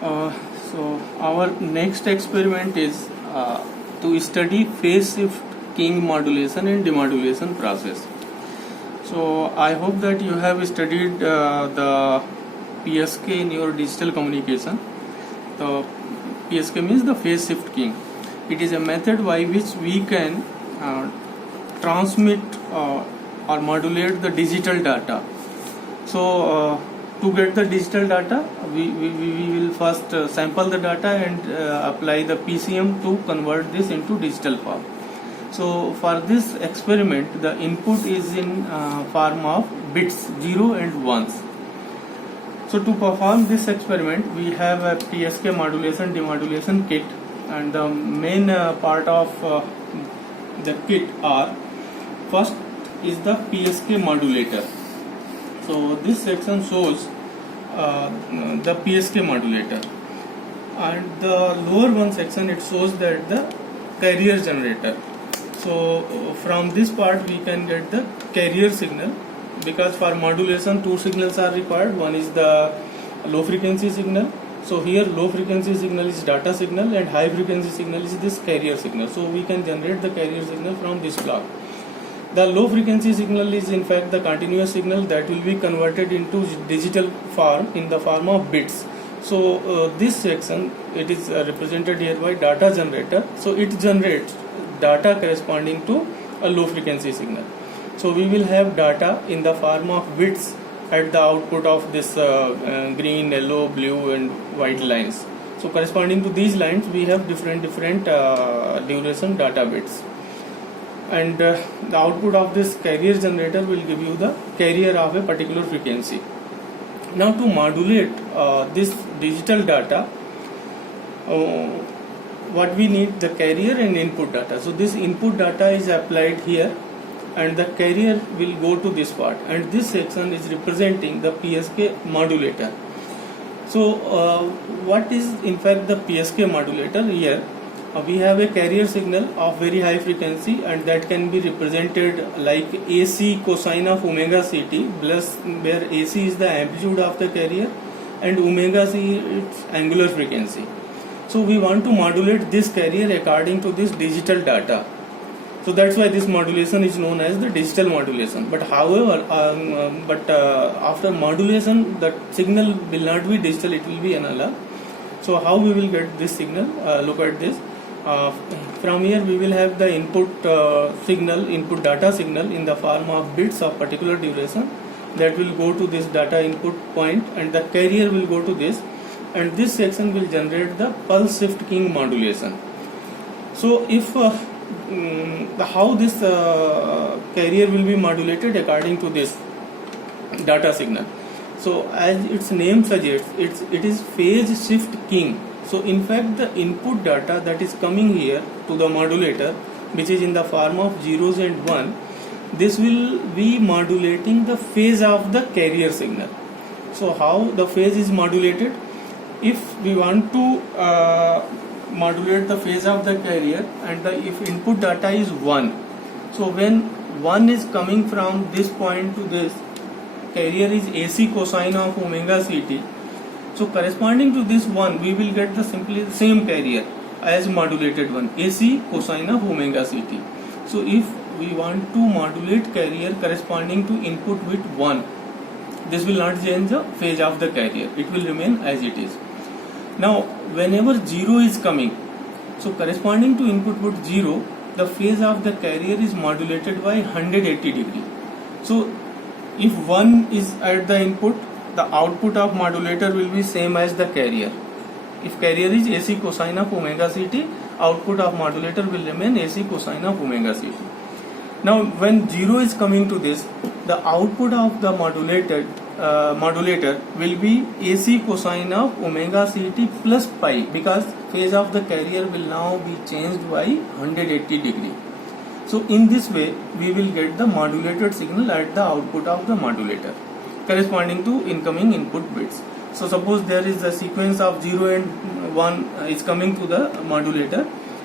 Uh, so our next experiment is to study phase shift keying modulation and demodulation process. So I hope that you have studied the PSK in your digital communication. The PSK means the phase shift keying. It is a method by which we can transmit or modulate the digital data. So to get the digital data, we will first sample the data and apply the PCM to convert this into digital form. So for this experiment, the input is in form of bits 0 and 1s. So to perform this experiment, we have a PSK modulation demodulation kit, and the main part of the kit are, first is the PSK modulator. So this section shows the PSK modulator, and the lower one section it shows that the carrier generator. So from this part we can get the carrier signal, because for modulation two signals are required. One is the low frequency signal. So here low frequency signal is data signal and high frequency signal is this carrier signal. So we can generate the carrier signal from this block. The low frequency signal is in fact the continuous signal that will be converted into digital form in the form of bits. So this section, it is represented here by data generator. So it generates data corresponding to a low frequency signal. So we will have data in the form of bits at the output of this green, yellow, blue and white lines. So corresponding to these lines we have different duration data bits, and the output of this carrier generator will give you the carrier of a particular frequency. Now to modulate this digital data, what we need, the carrier and input data. So this input data is applied here and the carrier will go to this part, and this section is representing the PSK modulator. So what is in fact the PSK modulator? Here we have a carrier signal of very high frequency, and that can be represented like AC cosine of omega ct, plus where AC is the amplitude of the carrier and omega c its angular frequency. So we want to modulate this carrier according to this digital data. So that's why this modulation is known as the digital modulation. But however, after modulation, the signal will not be digital; it will be analog. So how we will get this signal? Look at this. From here we will have the input input data signal in the form of bits of particular duration that will go to this data input point, and the carrier will go to this, and this section will generate the pulse shift keying modulation. So if how this carrier will be modulated according to this data signal. So as its name suggests, it is phase shift keying. So in fact the input data that is coming here to the modulator, which is in the form of zeros and 1, this will be modulating the phase of the carrier signal. So how the phase is modulated? If we want to modulate the phase of the carrier, and if input data is 1, so when 1 is coming from this point to this, carrier is AC cosine of omega ct. So corresponding to this 1, we will get the simply the same carrier as modulated one, AC cosine of omega ct. So if we want to modulate carrier corresponding to input with 1, this will not change the phase of the carrier, it will remain as it is. Now whenever 0 is coming, so corresponding to input with 0, the phase of the carrier is modulated by 180 degree. So if 1 is at the input, the output of modulator will be same as the carrier. If carrier is AC cosine of omega ct, output of modulator will remain AC cosine of omega ct. Now when 0 is coming to this, the output of the modulator will be AC cosine of omega ct plus pi, because phase of the carrier will now be changed by 180 degree. So in this way we will get the modulated signal at the output of the modulator corresponding to incoming input bits. So suppose there is a sequence of 0 and 1 is coming to the modulator.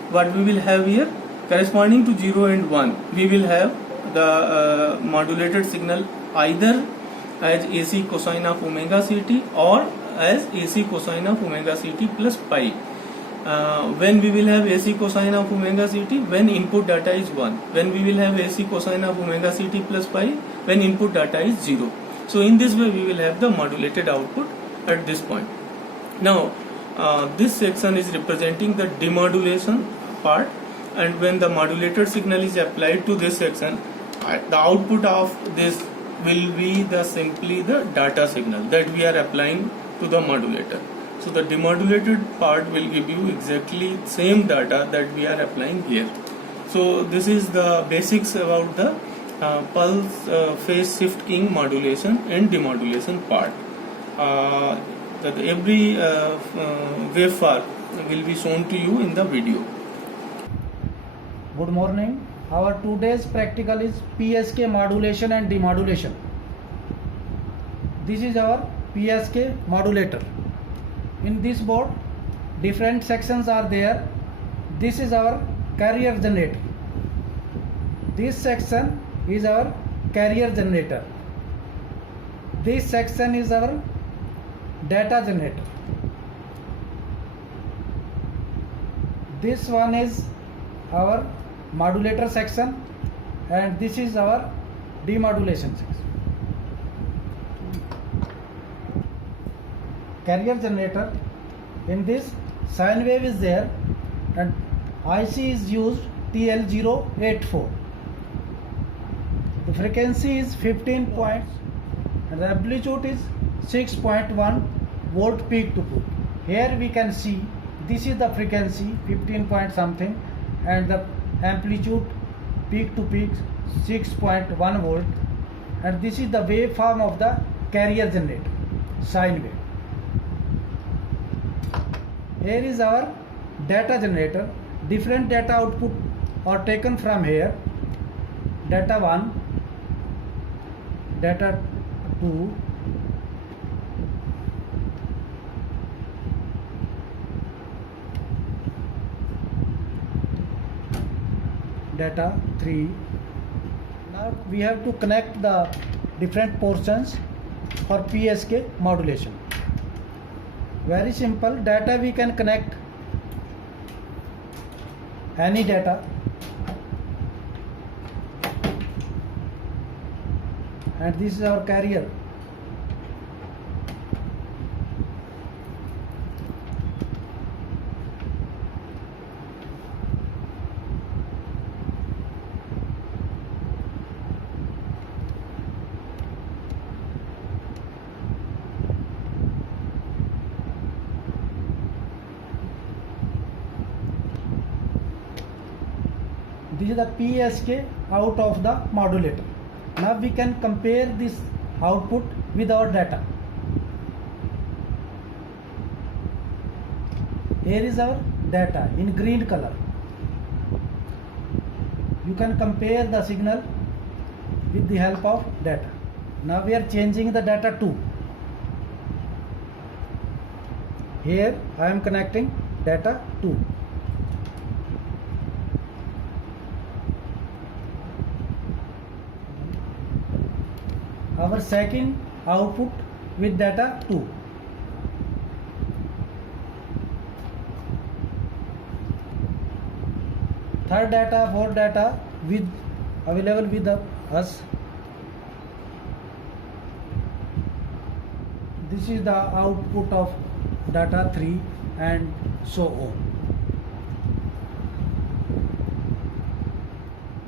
What we will have here, corresponding to 0 and 1, we will have the modulated signal either as AC cosine of omega ct or as AC cosine of omega ct plus pi. When we will have AC cosine of omega ct, when input data is 1. When we will have AC cosine of omega ct plus pi, when input data is 0. So in this way we will have the modulated output at this point. Now this section is representing the demodulation part, and when the modulated signal is applied to this section, the output of this will be simply the data signal that we are applying to the modulator. So the demodulated part will give you exactly same data that we are applying here. So this is the basics about the pulse phase shift keying modulation and demodulation part. That every waveform will be shown to you in the video. Good morning. Our today's practical is PSK modulation and demodulation. This is our PSK modulator. In this board, different sections are there. This is our carrier generator. This section is our carrier generator. This section is our data generator. This one is our modulator section, and this is our demodulation section. Carrier generator, in this sine wave is there, and IC is used TL084. The frequency is 15 points and the amplitude is 6.1 volt peak to peak. Here we can see this is the frequency 15 point something, and the amplitude peak to peak 6.1 volt, and this is the waveform of the carrier generator, sine wave. Here is our data generator. Different data output are taken from here. Data 1, data 2, data 3. Now we have to connect the different portions for PSK modulation. Very simple. Data we can connect any data, and this is our carrier. This is the PSK out of the modulator. Now we can compare this output with our data. Here is our data in green color. You can compare the signal with the help of data. Now we are changing the data to. Here I am connecting data 2. Our second output with data 2. Third data, fourth data with available with us. This is the output of data 3 and so on.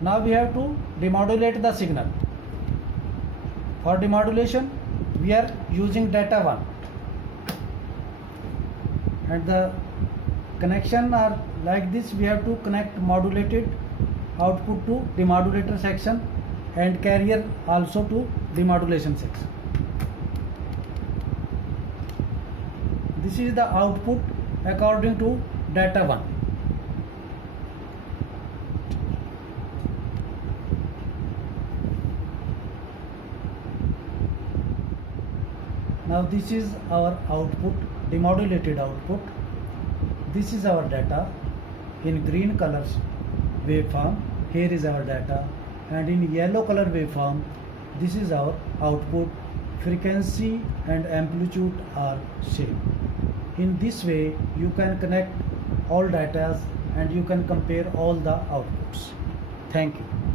Now we have to demodulate the signal. For demodulation, we are using data 1, and the connection are like this. We have to connect modulated output to demodulator section and carrier also to demodulation section. This is the output according to data 1. Now this is our output, demodulated output. This is our data in green colors waveform. Here is our data, and in yellow color waveform, this is our output frequency and amplitude are same. In this way you can connect all data and you can compare all the outputs. Thank you.